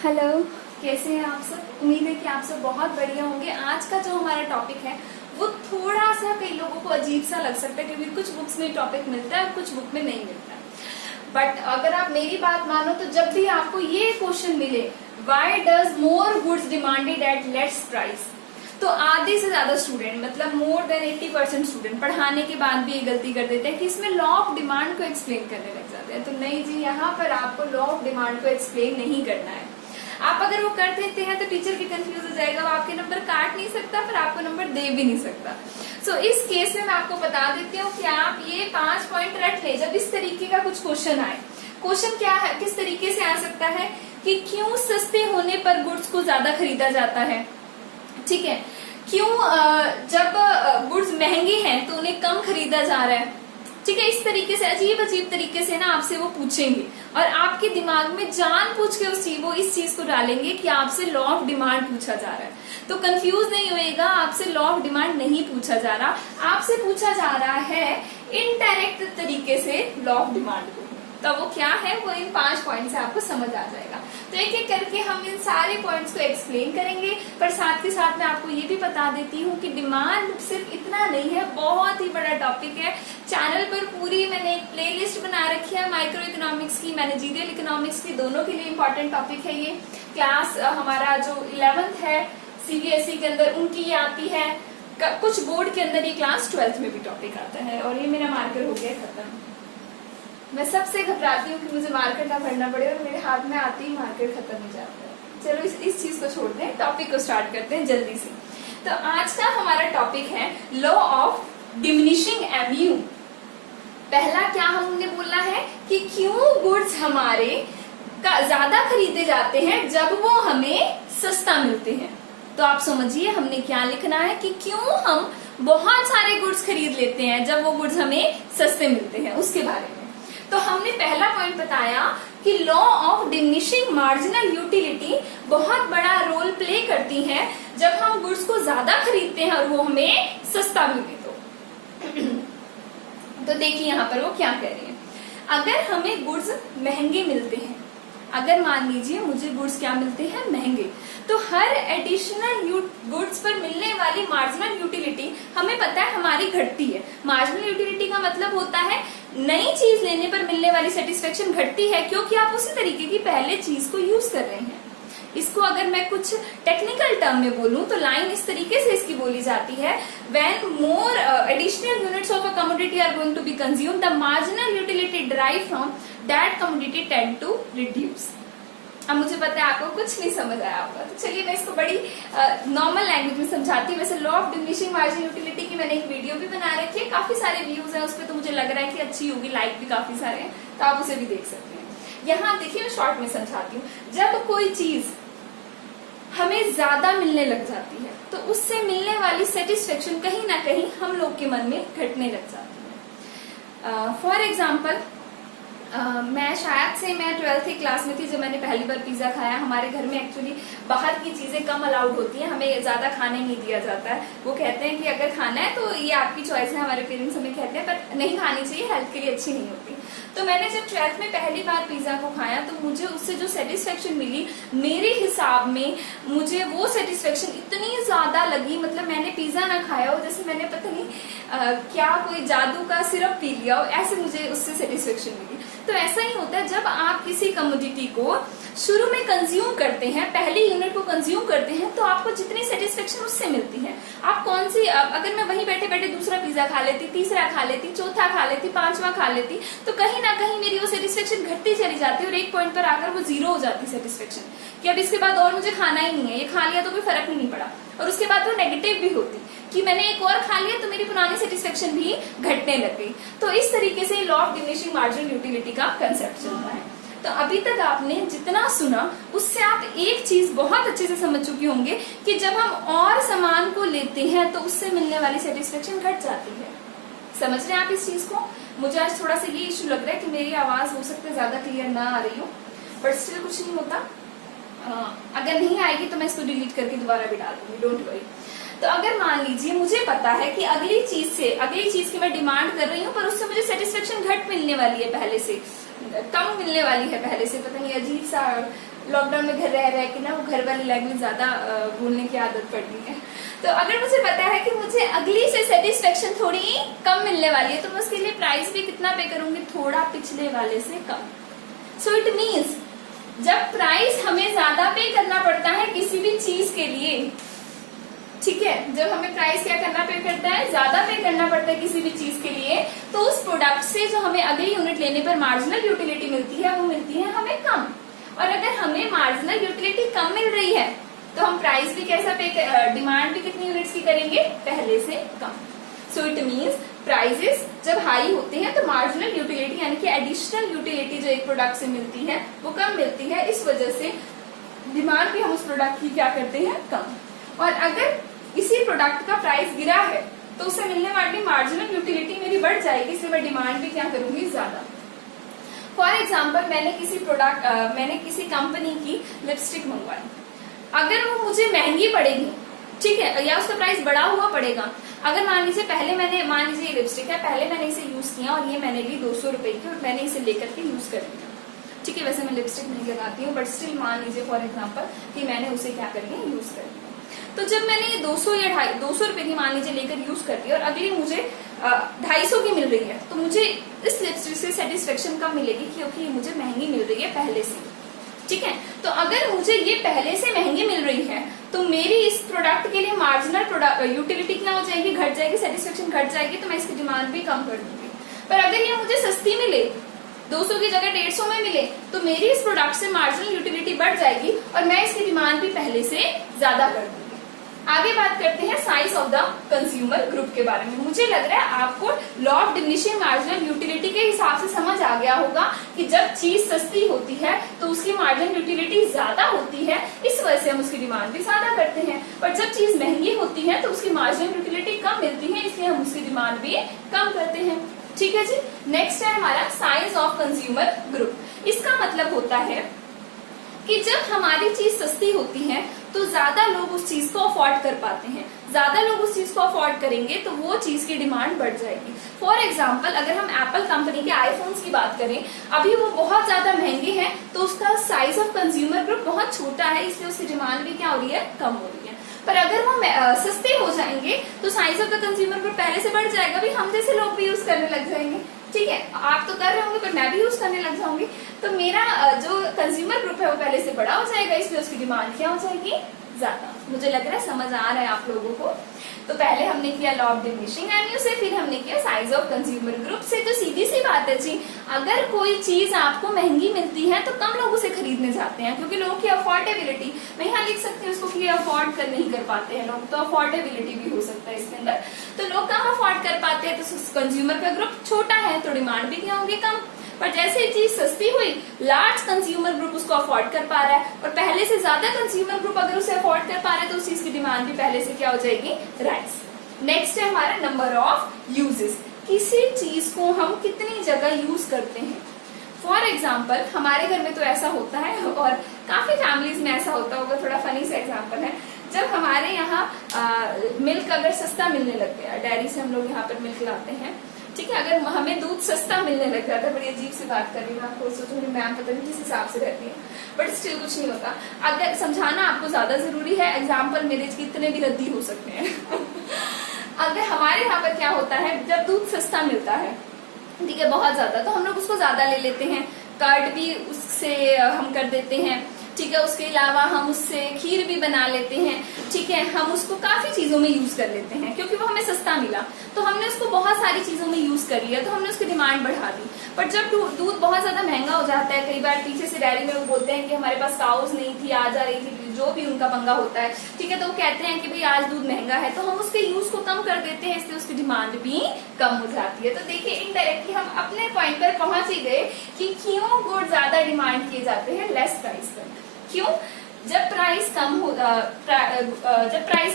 Hello, कैसे हैं आप सब। उम्मीद है कि आप सब बहुत बढ़िया होंगे। आज का जो हमारा टॉपिक है वो थोड़ा सा कई लोगों को अजीब सा लग सकता है, क्योंकि कुछ बुक्स में टॉपिक मिलता है और कुछ बुक में नहीं मिलता है। बट अगर आप मेरी बात मानो तो जब भी आपको ये क्वेश्चन मिले, why does more goods demanded at less price, तो आधे से ज्यादा स्टूडेंट, मतलब मोर देन 80% स्टूडेंट पढ़ाने के बाद भी ये गलती कर देते हैं कि इसमें लॉ ऑफ डिमांड को एक्सप्लेन करने लग जाते हैं। तो नहीं जी, यहाँ पर आपको लॉ ऑफ डिमांड को एक्सप्लेन नहीं करना है। आप अगर वो कर देते हैं तो टीचर भी कंफ्यूज हो जाएगा, वो आपके नंबर काट नहीं सकता, फिर आपको नंबर दे भी नहीं सकता। सो इस केस में मैं आपको बता देती हूँ कि आप ये 5 पॉइंट रख ले। जब इस तरीके का कुछ क्वेश्चन आए, क्वेश्चन क्या है, किस तरीके से आ सकता है कि क्यों सस्ते होने पर गुड्स को ज्यादा खरीदा जाता है, ठीक है, क्यों जब गुड्स महंगे हैं तो उन्हें कम खरीदा जा रहा है, ठीक है। इस तरीके से अजीब अजीब तरीके से ना आपसे वो पूछेंगे और आपके दिमाग में जान पूछ के वो इस चीज को डालेंगे कि आपसे लॉ ऑफ डिमांड पूछा जा रहा है। तो कंफ्यूज नहीं होएगा, आपसे लॉ ऑफ डिमांड नहीं पूछा जा रहा, आपसे पूछा जा रहा है इनडायरेक्ट तरीके से लॉ ऑफ डिमांड को। तो वो क्या है, वो इन 5 पॉइंट से आपको समझ आ जाएगा। तो एक एक करके हम इन सारे पॉइंट्स को एक्सप्लेन करेंगे, पर साथ के साथ मैं आपको ये भी बता देती हूँ कि डिमांड सिर्फ इतना नहीं है, बहुत ही बड़ा टॉपिक है। चैनल पर पूरी मैंने एक प्लेलिस्ट बना रखी है माइक्रो इकोनॉमिक्स की, मैनेजरियल इकोनॉमिक्स की, दोनों के लिए इम्पोर्टेंट टॉपिक है ये। क्लास हमारा जो 11th है सीबीएसई के अंदर उनकी ये आती है, कुछ बोर्ड के अंदर ये क्लास 12th में भी टॉपिक आता है। और ये मेरा मार्कर हो गया खत्म। मैं सबसे घबराती हूँ कि मुझे मार्कर ना भरना पड़े और मेरे हाथ में आते ही मार्कर खत्म हो जाता है। चलो इस चीज को छोड़ते हैं, टॉपिक को स्टार्ट करते हैं जल्दी से। तो आज का हमारा टॉपिक है लॉ ऑफ डिमिनिशिंग एमयू। पहला क्या हमने बोला है कि क्यों गुड्स हमारे का ज्यादा खरीदे जाते हैं जब वो हमें सस्ता मिलते हैं। तो आप समझिए हमने क्या लिखना है कि क्यों हम बहुत सारे गुड्स खरीद लेते हैं जब वो गुड्स हमें सस्ते मिलते हैं, उसके बारे में। तो हमने पहला पॉइंट बताया कि law of diminishing marginal utility बहुत बड़ा रोल प्ले करती है जब हम गुड्स को ज्यादा खरीदते हैं और वो हमें सस्ता मिले तो देखिए यहाँ पर वो क्या कह रही है। अगर हमें गुड्स महंगे मिलते हैं, अगर मान लीजिए मुझे गुड्स क्या मिलते हैं, महंगे, तो हर एडिशनल गुड्स पर मिलने वाली मार्जिनल यूटिलिटी हमें पता है हमारी घटती है। मार्जिनल यूटिलिटी का मतलब होता है नई चीज लेने पर मिलने वाली सेटिस्फेक्शन घटती है, क्योंकि आप उसी तरीके की पहले चीज को यूज कर रहे हैं। इसको अगर मैं कुछ टेक्निकल टर्म में बोलूं तो लाइन इस तरीके से इसकी बोली जाती है, when more additional units of a commodity are going to be consumed the marginal utility derive from that commodity tend to reduce. अब मुझे पता है आपको कुछ नहीं समझ आया होगा, तो चलिए मैं इसको बड़ी नॉर्मल लैंग्वेज में समझाती हूँ। वैसे law of diminishing marginal utility की मैंने एक वीडियो भी बना रखी है, काफी सारे व्यूज हैं उस पर, तो मुझे लग रहा है कि अच्छी होगी, लाइक भी काफी सारे हैं, तो आप उसे भी देख सकते हैं। यहाँ देखिए मैं शॉर्ट में समझाती हूँ। जब कोई चीज हमें ज्यादा मिलने लग जाती है तो उससे मिलने वाली सेटिस्फेक्शन कहीं ना कहीं हम लोग के मन में घटने लग जाती है। फॉर एग्जाम्पल मैं शायद से मैं 12th की क्लास में थी जब मैंने पहली बार पिज्जा खाया। हमारे घर में एक्चुअली बाहर की चीजें कम अलाउड होती हैं, हमें ज्यादा खाने नहीं दिया जाता है। वो कहते हैं कि अगर खाना है तो ये आपकी चॉइस है, हमारे पेरेंट्स हमें कहते हैं, पर नहीं खानी चाहिए, हेल्थ के लिए अच्छी नहीं होती। तो मैंने जब 12th में पहली बार पिज्जा को खाया तो मुझे उससे जो सेटिस्फेक्शन मिली, मेरे हिसाब में मुझे वो सेटिस्फेक्शन इतनी ज्यादा लगी, मतलब मैंने पिज्जा ना खाया हो जैसे मैंने पता नहीं क्या कोई जादू का सिरप पी लिया हो, ऐसे मुझे उससे सेटिस्फेक्शन मिली। तो ऐसा ही होता है जब आप किसी कमोडिटी को शुरू में कंज्यूम करते हैं, पहली यूनिट को कंज्यूम करते हैं, तो आपको जितनी सेटिस्फेक्शन उससे मिलती है, आप कौन सी, अगर मैं वहीं बैठे बैठे दूसरा पिज्जा खा लेती, तीसरा खा लेती, चौथा खा लेती, पांचवा खा लेती, तो कहीं ना कहीं मेरी वो सेटिस्फेक्शन घटती चली जाती और एक पॉइंट पर आकर वो जीरो हो जाती सेटिस्फेक्शन, कि अब इसके बाद और मुझे खाना ही नहीं है, ये खा लिया तो कोई फर्क नहीं पड़ा। और उसके बाद वो नेगेटिव भी होती कि मैंने एक और खा लिया तो मेरी पुरानी सेटिस्फेक्शन भी घटने लग गई। तो इस तरीके से law of diminishing marginal utility का कंसेप्ट चल रहा है। तो अभी तक आपने जितना सुना उससे आप एक चीज बहुत अच्छे से समझ चुके होंगे कि जब हम और सामान को लेते हैं तो उससे मिलने वाली सेटिस्फेक्शन घट जाती है। समझ रहे हैं आप इस चीज को? मुझे आज थोड़ा सा ये इशू लग रहा है कि मेरी आवाज हो सकता है ज्यादा क्लियर ना आ रही हो, बट स्टिल कुछ नहीं होता। अगर नहीं आएगी तो मैं इसको डिलीट करके दोबारा भी डाल दूंगी, डोंट वरी। तो अगर मान लीजिए मुझे पता है कि अगली चीज की मैं डिमांड कर रही हूँ पर उससे मुझे सेटिस्फेक्शन घट मिलने वाली है पहले से, कम मिलने वाली है पहले से, पता नहीं अजीब सा लॉकडाउन में घर रह रहे कि ना वो घर वाली लैंग्वेज ज्यादा बोलने की आदत पड़ गई है। तो अगर मुझे पता है कि मुझे अगली से सेटिस्फेक्शन थोड़ी कम मिलने वाली है, तो मैं उसके लिए प्राइस भी कितना पे करूंगी, थोड़ा पिछले वाले से कम। सो इट मीन्स जब प्राइस हमें ज्यादा पे करना पड़ता है किसी भी चीज के लिए, ठीक है, जब हमें प्राइस क्या करना पे करता है, ज्यादा पे करना पड़ता है किसी भी चीज के लिए, तो उस प्रोडक्ट से जो हमें अगली यूनिट लेने पर मार्जिनल यूटिलिटी मिलती है वो मिलती है हमें कम। और अगर हमें मार्जिनल यूटिलिटी कम मिल रही है तो हम प्राइस भी कैसा पे, डिमांड भी कितनी यूनिट्स की करेंगे, पहले से कम। सो इट मीन्स प्राइसेस जब हाई होते हैं तो मार्जिनल यूटिलिटी यानी कि एडिशनल यूटिलिटी जो एक प्रोडक्ट से मिलती है वो कम मिलती है, इस वजह से डिमांड भी हम उस प्रोडक्ट की क्या करते हैं, कम। और अगर इसी प्रोडक्ट का प्राइस गिरा है तो उससे मिलने वाली मार्जिनल यूटिलिटी मेरी बढ़ जाएगी, इसलिए मैं डिमांड भी क्या करूंगी, ज्यादा। फॉर एग्जाम्पल मैंने किसी कंपनी की लिपस्टिक मंगवाई, अगर वो मुझे महंगी पड़ेगी, ठीक है, या उसका प्राइस बढ़ा हुआ पड़ेगा, अगर मान लीजिए ये लिपस्टिक है, पहले मैंने इसे यूज किया और ये मैंने ली 200 रुपए की और मैंने इसे लेकर के यूज कर लिया, ठीक है, वैसे मैं लिपस्टिक नहीं लगाती हूँ बट स्टिल मान लीजिए फॉर एग्जाम्पल कि मैंने उसे क्या कर लिया, यूज कर लिया। तो जब मैंने ये 200 या 250 रुपए की मान लीजिए लेकर यूज कर लिया और अगली मुझे 250 की मिल रही है, तो मुझे इस लिपस्टिक से सेटिस्फेक्शन कम मिलेगी क्योंकि ये मुझे महंगी मिल रही है पहले से, ठीक है। तो अगर मुझे ये पहले से महंगी मिल रही है तो मेरी इस प्रोडक्ट के लिए मार्जिनल यूटिलिटी क्या हो जाएगी, घट जाएगी, सेटिस्फेक्शन घट जाएगी, तो मैं इसकी डिमांड भी कम कर दूंगी। पर अगर ये मुझे सस्ती मिले, 200 की जगह 150 में मिले, तो मेरी इस प्रोडक्ट से मार्जिनल यूटिलिटी बढ़ जाएगी और मैं इसकी डिमांड भी पहले से ज्यादा कर दूंगी। आगे बात करते हैं size of the consumer group के बारे में। मुझे लग रहा है आपको law of diminishing marginal utility के हिसाब से समझ आ गया होगा कि जब चीज सस्ती होती है तो उसकी मार्जिनल यूटिलिटी ज्यादा होती है, इस वजह से हम उसकी डिमांड भी ज्यादा करते हैं। पर जब चीज महंगी होती है तो उसकी मार्जिनल यूटिलिटी कम मिलती है, इसलिए हम उसकी डिमांड भी कम करते हैं, ठीक है जी। नेक्स्ट है हमारा साइज ऑफ कंज्यूमर ग्रुप। इसका मतलब होता है कि जब हमारी चीज सस्ती होती है तो ज्यादा लोग उस चीज को अफोर्ड कर पाते हैं, ज्यादा लोग उस चीज को अफोर्ड करेंगे तो वो चीज की डिमांड बढ़ जाएगी। फॉर एग्जाम्पल अगर हम एप्पल कंपनी के आईफोन्स की बात करें, अभी वो बहुत ज्यादा महंगे हैं तो उसका साइज ऑफ कंज्यूमर ग्रुप बहुत छोटा है, इसलिए उसकी डिमांड भी क्या हो रही है, कम हो रही है। पर अगर वो सस्ते हो जाएंगे तो size of the consumer group पहले से बढ़ जाएगा, भी हम जैसे लोग भी यूज करने लग जाएंगे, ठीक है, आप तो कर रहे होंगे पर मैं भी यूज करने लग जाऊंगी, तो मेरा जो कंज्यूमर ग्रुप है वो पहले से बड़ा हो जाएगा, इसलिए उसकी डिमांड क्या हो जाएगी, ज्यादा। मुझे लग रहा है समझ आ रहा है आप लोगों को। तो पहले हमने किया लॉ ऑफ डिमिनिशिंग एन्यू से, फिर हमने किया साइज ऑफ कंज्यूमर ग्रुप से। तो सीधी सी बात है जी, अगर कोई चीज आपको महंगी मिलती है तो कम लोग उसे खरीदने जाते हैं, क्योंकि लोगों की अफोर्डेबिलिटी, मैं यहाँ लिख सकती हूँ उसको कि अफोर्ड कर नहीं कर पाते हैं लोग, तो अफोर्डेबिलिटी भी हो सकता है इसके अंदर, तो लोग कम अफोर्ड कर पाते हैं, तो कंज्यूमर का ग्रुप छोटा है तो डिमांड भी क्या होगी, कम। पर जैसे ही चीज सस्ती हुई, लार्ज कंज्यूमर ग्रुप उसको अफोर्ड कर पा रहा है और पहले से ज्यादा कंज्यूमर ग्रुप अगर उसे अफोर्ड कर पा रहा है तो उस चीज की डिमांड भी पहले से क्या हो जाएगी, राइज। नेक्स्ट है हमारा नंबर ऑफ यूजेस। किसी चीज को हम कितनी जगह यूज करते हैं। फॉर एग्जाम्पल हमारे घर में तो ऐसा होता है और काफी फैमिलीज में ऐसा होता होगा, थोड़ा फनी सा एग्जाम्पल है, जब हमारे यहाँ मिल्क अगर सस्ता मिलने लग गया, डेयरी से हम लोग यहाँ पर मिल्क लाते हैं, ठीक है, अगर हमें दूध सस्ता मिलने लग जाता है, बड़ी अजीब सी बात कर रही हूँ, आपको सोचूंगी मैम पता नहीं किस हिसाब से रहती है, बट स्टिल कुछ नहीं होता, अगर समझाना आपको ज्यादा जरूरी है, एग्जाम्पल मेरे कितने भी रद्दी हो सकते हैं अगर हमारे यहाँ पर क्या होता है, जब दूध सस्ता मिलता है, ठीक है, बहुत ज्यादा, तो हम लोग उसको ज्यादा ले लेते हैं, कर्ड भी उससे हम कर देते हैं, ठीक है, उसके अलावा हम उससे खीर भी बना लेते हैं, ठीक है, हम उसको काफी चीजों में यूज कर लेते हैं क्योंकि वो हमें सस्ता मिला, तो हमने उसको बहुत सारी चीजों में यूज कर लिया, तो हमने उसकी डिमांड बढ़ा दी। पर जब दूध बहुत ज्यादा महंगा हो जाता है, कई बार पीछे से डेयरी में वो बोलते हैं कि हमारे पास काउज नहीं थी, आ जा रही थी, जो भी उनका पंगा होता है, ठीक है, तो वो कहते हैं कि भाई आज दूध महंगा है, तो हम उसके यूज को कम कर देते हैं, इसलिए उसकी डिमांड भी कम हो जाती है। तो देखिए इनडायरेक्टली हम अपने पॉइंट पर पहुंच ही गए कि क्यों गुड ज्यादा डिमांड किए जाते हैं लेस प्राइस पर। क्यों? जब प्राइस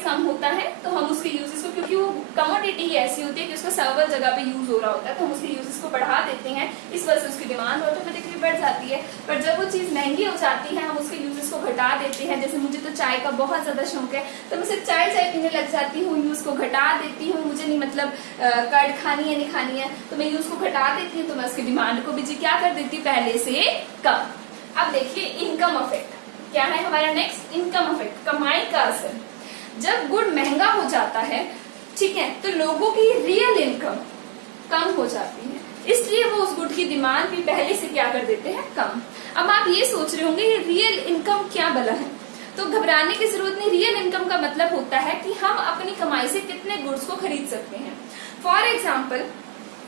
कम होता है तो हम उसके यूजेस को, क्योंकि वो कमोडिटी ऐसी होती है कि उसका सर्वर जगह पे यूज हो रहा होता है, तो हम उसके यूजेस को बढ़ा देते हैं, इस वजह से उसकी डिमांड ऑटोमेटिकली बढ़ जाती है। पर जब वो चीज महंगी हो जाती है, हम उसके यूजेस को को घटा देते हैं। जैसे मुझे तो चाय का बहुत ज्यादा शौक है, तो मैं सिर्फ चाय पीने लग जाती हूँ, यूज को घटा देती हूँ। मुझे नहीं मतलब कर्ड खानी है नहीं खानी है, तो मैं यूज को घटा देती हूँ, तो मैं उसकी डिमांड को भी जी क्या कर देती हूँ, पहले से कम। अब देखिए इनकम इफेक्ट क्या है हमारा नेक्स्ट, इनकम इफेक्ट, कमाई का असर। जब गुड महंगा हो जाता है, ठीक है, तो लोगों की रियल इनकम कम हो जाती है, इसलिए वो उस गुड की डिमांड भी पहले से क्या कर देते हैं, कम। अब आप ये सोच रहे होंगे ये रियल इनकम क्या भला है, तो घबराने की जरूरत नहीं। रियल इनकम का मतलब होता है कि हम अपनी कमाई से कितने गुड्स को खरीद सकते हैं। फॉर एग्जाम्पल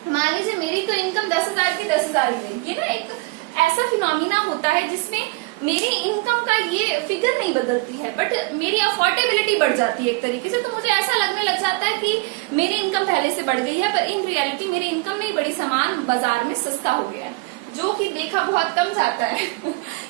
मान लीजिए मेरी तो इनकम 10,000 की 10,000 ही है। ये ना एक ऐसा फिनोमिना होता है जिसमें मेरी इनकम का ये फिगर नहीं बदलती है, बट मेरी अफोर्डेबिलिटी बढ़ जाती है एक तरीके से। तो मुझे ऐसा लगने लग जाता है कि मेरी इनकम पहले से बढ़ गई है, पर इन रियलिटी मेरी इनकम नहीं बढ़ी, सामान बाजार में सस्ता हो गया है, जो कि देखा बहुत कम जाता है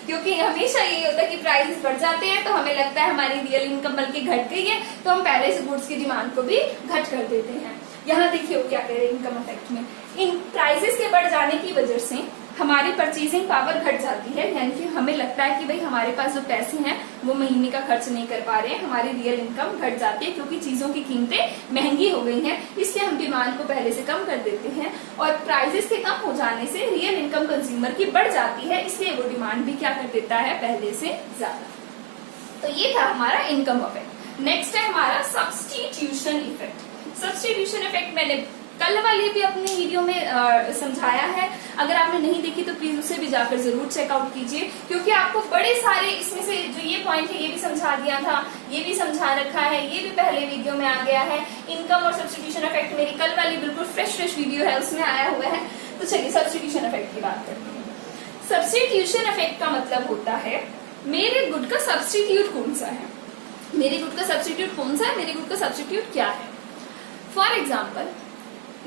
क्योंकि हमेशा यही होता है कि प्राइसेस बढ़ जाते हैं, तो हमें लगता है हमारी रियल इनकम बल्कि घट गई है, तो हम पहले से गुड्स की डिमांड को भी घट कर देते हैं। यहाँ देखिए वो क्या कह रहे हैं इनकम इफेक्ट में, इन प्राइसेस के बढ़ जाने की वजह से हमारी परचेजिंग पावर घट जाती है, यानी कि हमें लगता है कि भाई हमारे पास जो पैसे हैं वो महीने का खर्च नहीं कर पा रहे हैं, हमारी रियल इनकम घट जाती है क्योंकि चीजों की कीमतें महंगी हो गई हैं, इसलिए हम डिमांड को पहले से कम कर देते हैं। और प्राइसेस के कम हो जाने से रियल इनकम कंज्यूमर की बढ़ जाती है, इसलिए वो डिमांड भी क्या कर देता है, पहले से ज्यादा। तो ये था हमारा इनकम इफेक्ट। नेक्स्ट है हमारा सब्स्टिट्यूशन इफेक्ट। सब्स्टिट्यूशन इफेक्ट मैंने कल वाले भी अपने वीडियो में समझाया है, अगर आपने नहीं देखी तो प्लीज उसे भी जाकर जरूर चेकआउट कीजिए, क्योंकि आपको बड़े सारे इसमें से जो ये पॉइंट है ये भी समझा दिया था, ये भी समझा रखा है, ये भी पहले वीडियो में आ गया है। इनकम और सब्स्टिट्यूशन इफेक्ट मेरी कल वाली बिल्कुल फ्रेश वीडियो है, उसमें आया हुआ है। तो चलिए सब्स्टिट्यूशन इफेक्ट की बात करते हैं। सब्स्टिट्यूशन इफेक्ट का मतलब होता है मेरे गुड का सब्स्टिट्यूट कौन सा है, मेरे गुड का सब्स्टिट्यूट कौन सा है, मेरे गुड का सब्स्टिट्यूट क्या है। फॉर एग्जाम्पल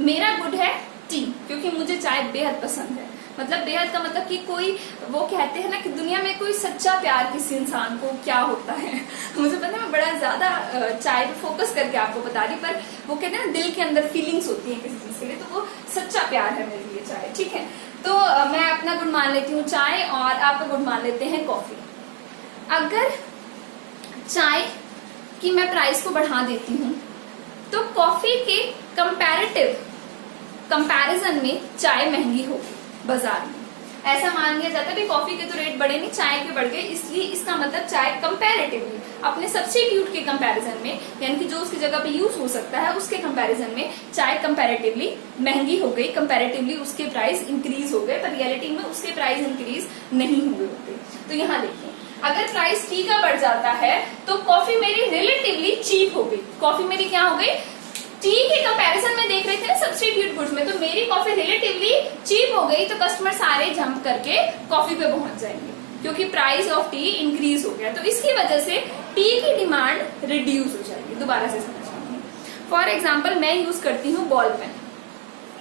मेरा गुड है टी, क्योंकि मुझे चाय बेहद पसंद है। मतलब बेहद का मतलब कि कोई वो कहते हैं ना कि दुनिया में कोई सच्चा प्यार किसी इंसान को क्या होता है मुझे पता है मैं बड़ा ज्यादा चाय पे फोकस करके आपको बता रही, पर वो कहते हैं ना दिल के अंदर फीलिंग्स होती है किसी चीज के लिए, तो वो सच्चा प्यार है मेरे लिए चाय, ठीक है। तो मैं अपना गुड मान लेती हूँ चाय और आपका गुड मान लेते हैं कॉफी। अगर चाय की मैं प्राइस को बढ़ा देती हूँ तो कॉफी के कंपैरिजन में चाय महंगी होगी बाजार में। ऐसा मान लिया जाता है कि कॉफी के तो रेट बढ़े नहीं, चाय के बढ़ गए, इसलिए इसका मतलब चाय कंपैरेटिवली अपने सब्स्टिट्यूट के कंपैरिजन में, यानी कि जो उसकी जगह पे यूज हो सकता है उसके कंपैरिजन में चाय कंपैरेटिवली महंगी हो गई, कंपैरेटिवली उसके प्राइस इंक्रीज हो गए, पर रियलिटी में उसके प्राइस इंक्रीज नहीं हुए होते। तो यहाँ देखिए अगर प्राइस टी का बढ़ जाता है तो कॉफी मेरी रिलेटिवली चीप हो गई, कॉफी मेरी क्या हो गई, टी के कंपैरिजन में देख रहे थे ना सब्स्टिट्यूट गुड्स में, तो मेरी कॉफी रिलेटिवली चीप हो गई, तो कस्टमर सारे जंप करके कॉफी पे पहुंच जाएंगे क्योंकि प्राइस ऑफ टी इंक्रीज हो गया, तो इसकी वजह से टी की डिमांड रिड्यूस हो जाएगी। दोबारा से समझिए, फॉर एग्जाम्पल मैं यूज करती हूँ बॉल पेन,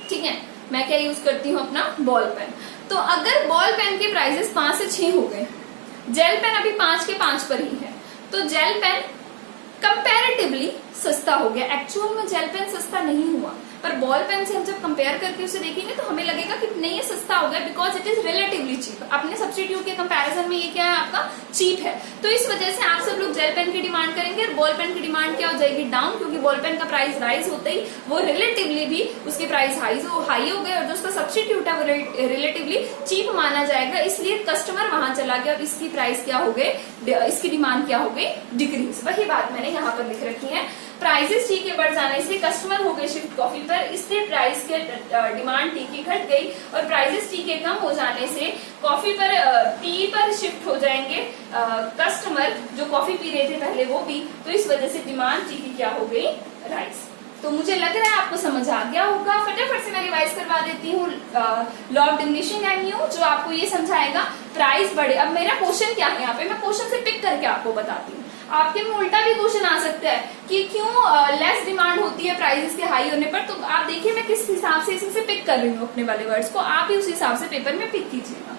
ठीक है, मैं क्या यूज करती हूँ अपना बॉल पेन, तो अगर बॉल पेन के प्राइसेस 5 से 6 हो गए, जेल पेन अभी 5 के 5 पर ही है, तो जेल पेन कंपैरेटिवली सस्ता हो गया। एक्चुअल में जेल पेन सस्ता नहीं हुआ, पर बॉल पेन से हम जब कंपेयर करके उसे देखेंगे तो हमें लगेगा कि नहीं ये सस्ता हो गया, because it is relatively cheap. अपने सब्स्टिट्यूट के कंपैरिजन में ये क्या है, आपका चीप है, तो इस वजह से आप सब लोग जेल पेन की डिमांड करेंगे और बॉल पेन की डिमांड क्या हो जाएगी, डाउन, क्योंकि बॉल पेन का प्राइस राइज होते ही वो रिलेटिवली भी उसके प्राइस हाई हो गए और जो उसका सब्स्टिट्यूट है वो रिलेटिवली चीप माना जाएगा, इसलिए कस्टमर वहां चला गया और इसकी प्राइस क्या हो गए, इसकी डिमांड क्या हो गई, डिक्रीज। वही बात मैंने यहाँ पर लिख रखी है, प्राइसेस टी के बढ़ जाने से कस्टमर हो गए शिफ्ट कॉफी पर, इसलिए प्राइस के डिमांड टी की घट गई, और प्राइसेस टी के कम हो जाने से कॉफी पर टी पर शिफ्ट हो जाएंगे कस्टमर जो कॉफी पी रहे थे पहले वो भी, तो इस वजह से डिमांड टी की क्या हो गई, राइज। तो मुझे लग रहा है आपको समझ आ गया होगा, फटाफट से मैं रिवाइज करवा देती हूँ लॉ ऑफ डिमिनिशिंग एवन्यू, जो आपको ये समझाएगा प्राइस बढ़े। अब मेरा क्वेश्चन क्या है यहाँ पे, मैं क्वेश्चन से पिक करके आपको बताती हूँ, आपके में उल्टा भी क्वेश्चन आ सकता है कि क्यों लेस डिमांड होती है प्राइसेस के हाई होने पर, तो आप देखिए मैं किस हिसाब से इसे पिक कर रही हूँ अपने वाले वर्ड्स को, आप ही उस हिसाब से पेपर में पिक कीजिएगा।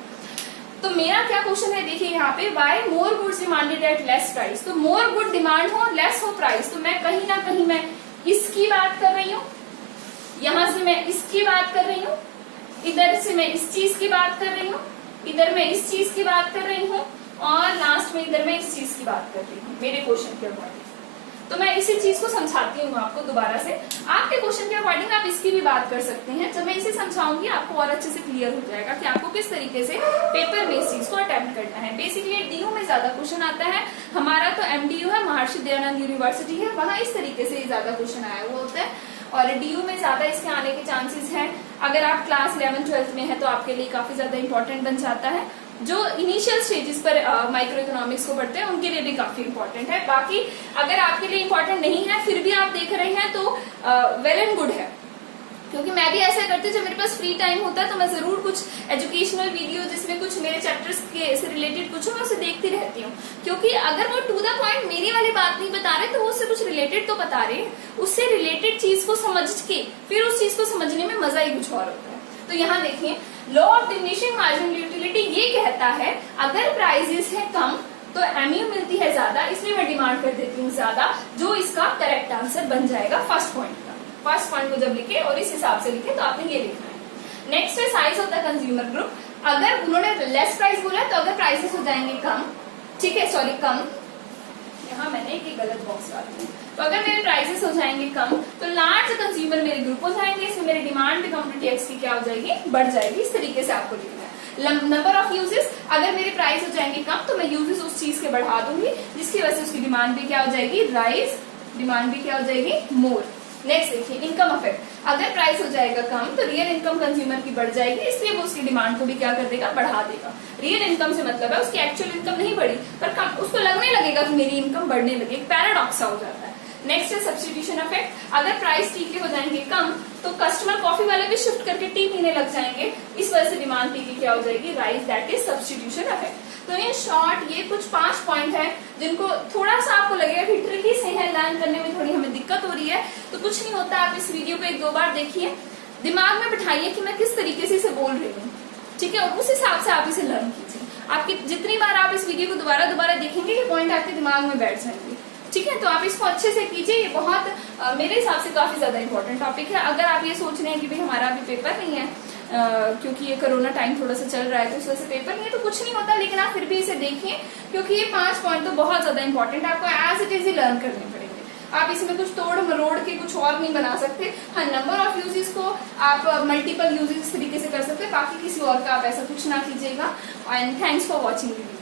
तो मेरा क्या क्वेश्चन है, देखिए यहाँ पे why more goods demanded at less price, तो मोर गुड डिमांड हो लेस हो प्राइस, तो मैं कहीं ना कहीं मैं इसकी बात कर रही हूँ, यहाँ से मैं इसकी बात कर रही हूँ, इधर से मैं इस चीज की बात कर रही हूँ, इधर मैं इस चीज की बात कर रही हूँ, और लास्ट में अंदर मैं इस चीज की बात कर रही हूँ मेरे क्वेश्चन के अकॉर्डिंग। तो मैं इसी चीज को समझाती हूँ आपको दोबारा से। आपके क्वेश्चन के अकॉर्डिंग आप इसकी भी बात कर सकते हैं। जब मैं इसे समझाऊंगी आपको और अच्छे से क्लियर हो जाएगा कि आपको किस तरीके से पेपर में इस चीज को अटेम्प्ट करना है। बेसिकली डीयू में ज्यादा क्वेश्चन आता है, हमारा तो एमडीयू है, महर्षि दयानंद यूनिवर्सिटी है, वहां इस तरीके से ज्यादा क्वेश्चन आया हुआ होता है और डीयू में ज्यादा इसके आने के चांसेस हैं। अगर आप क्लास 11-12 में है तो आपके लिए काफी ज्यादा इंपॉर्टेंट बन जाता है। जो इनिशियल स्टेजेस पर माइक्रो इकोनॉमिक्स को पढ़ते हैं उनके लिए भी काफी इंपॉर्टेंट है। बाकी अगर आपके लिए इंपॉर्टेंट नहीं है फिर भी आप देख रहे हैं तो वेल एंड गुड है, क्योंकि मैं भी ऐसा करती हूँ जब मेरे पास फ्री टाइम होता है तो मैं जरूर कुछ एजुकेशनल वीडियो जिसमें कुछ मेरे चैप्टर्स के से रिलेटेड कुछ मैं उसे देखती रहती हूँ, क्योंकि अगर वो टू द पॉइंट मेरी वाली बात नहीं बता रहे तो वो उससे कुछ रिलेटेड तो बता रहे हैं। उससे रिलेटेड चीज को समझ के फिर उस चीज को समझने में मजा ही कुछ और होता है। तो यहाँ देखिए law of diminishing marginal utility ये कहता है अगर प्राइजेस है कम तो एमयू मिलती है ज्यादा, इसलिए मैं डिमांड कर देती हूँ ज्यादा, जो इसका करेक्ट आंसर बन जाएगा फर्स्ट पॉइंट का। फर्स्ट पॉइंट को जब लिखे और इस हिसाब से लिखे तो आपने ये लिखना है। नेक्स्ट है size of the consumer group. अगर उन्होंने लेस प्राइस बोला तो अगर प्राइसेस हो जाएंगे कम, ठीक है, सॉरी कम, यहाँ मैंने एक गलत बॉक्स डाल दी। तो अगर मेरे प्राइसेस हो जाएंगे कम तो लार्ज कंज्यूमर मेरे ग्रुप हो जाएंगे, इसमें मेरी डिमांड भी कमोडिटी एक्स की क्या हो जाएगी, बढ़ जाएगी। इस तरीके से आपको लिखना है। नंबर ऑफ यूजेस, अगर मेरे प्राइस हो जाएंगे कम तो मैं यूजेस उस चीज के बढ़ा दूंगी जिसकी वजह से उसकी डिमांड भी क्या हो जाएगी, राइज, डिमांड भी क्या हो जाएगी, मोर। नेक्स्ट देखिए इनकम इफेक्ट, अगर प्राइस हो जाएगा कम तो रियल इनकम कंज्यूमर की बढ़ जाएगी, इसलिए वो उसकी डिमांड को भी क्या कर देगा, बढ़ा देगा। रियल इनकम से मतलब है उसकी एक्चुअल इनकम नहीं बढ़ी पर कम, उसको लगने लगेगा कि मेरी इनकम बढ़ने लगी, एक पैराडॉक्स हो जाता है। नेक्स्ट है सब्स्टिट्यूशन इफेक्ट, अगर प्राइस टी के हो जाएंगे कम तो कस्टमर कॉफी वाले भी शिफ्ट करके टी पीने लग जाएंगे, इस वजह से डिमांड टी की क्या हो जाएगी, rise, that is substitution effect. तो इन शॉर्ट ये कुछ 5 पॉइंट है जिनको थोड़ा सा आपको लगेगा कि ट्रिकी से है, लर्न करने में थोड़ी हमें दिक्कत हो रही है, तो कुछ नहीं होता। आप इस वीडियो को 1-2 बार देखिए, दिमाग में बिठाइए कि मैं किस तरीके से इसे बोल रही हूँ, ठीक है, और उस हिसाब से आप इसे लर्न कीजिए। आपकी जितनी बार आप इस वीडियो को दोबारा देखेंगे ये पॉइंट आपके दिमाग में बैठ जाएंगे, ठीक है। तो आप इसको अच्छे से कीजिए, ये बहुत मेरे हिसाब से काफी ज्यादा इंपॉर्टेंट टॉपिक है। अगर आप ये सोच रहे हैं कि भाई हमारा अभी पेपर नहीं है क्योंकि ये कोरोना टाइम थोड़ा सा चल रहा है तो इस वजह से पेपर नहीं है, तो कुछ नहीं होता, लेकिन आप फिर भी इसे देखिए क्योंकि ये 5 पॉइंट तो बहुत ज्यादा इंपॉर्टेंट है, आपको एज इट इज ही लर्न करने पड़ेंगे। आप इसमें कुछ तोड़ मरोड़ के कुछ और नहीं बना सकते। हाँ, नंबर ऑफ यूजेस को आप मल्टीपल यूजेस इस तरीके से कर सकते हैं, बाकी किसी और का आप ऐसा कुछ ना कीजिएगा। And thanks for watching video.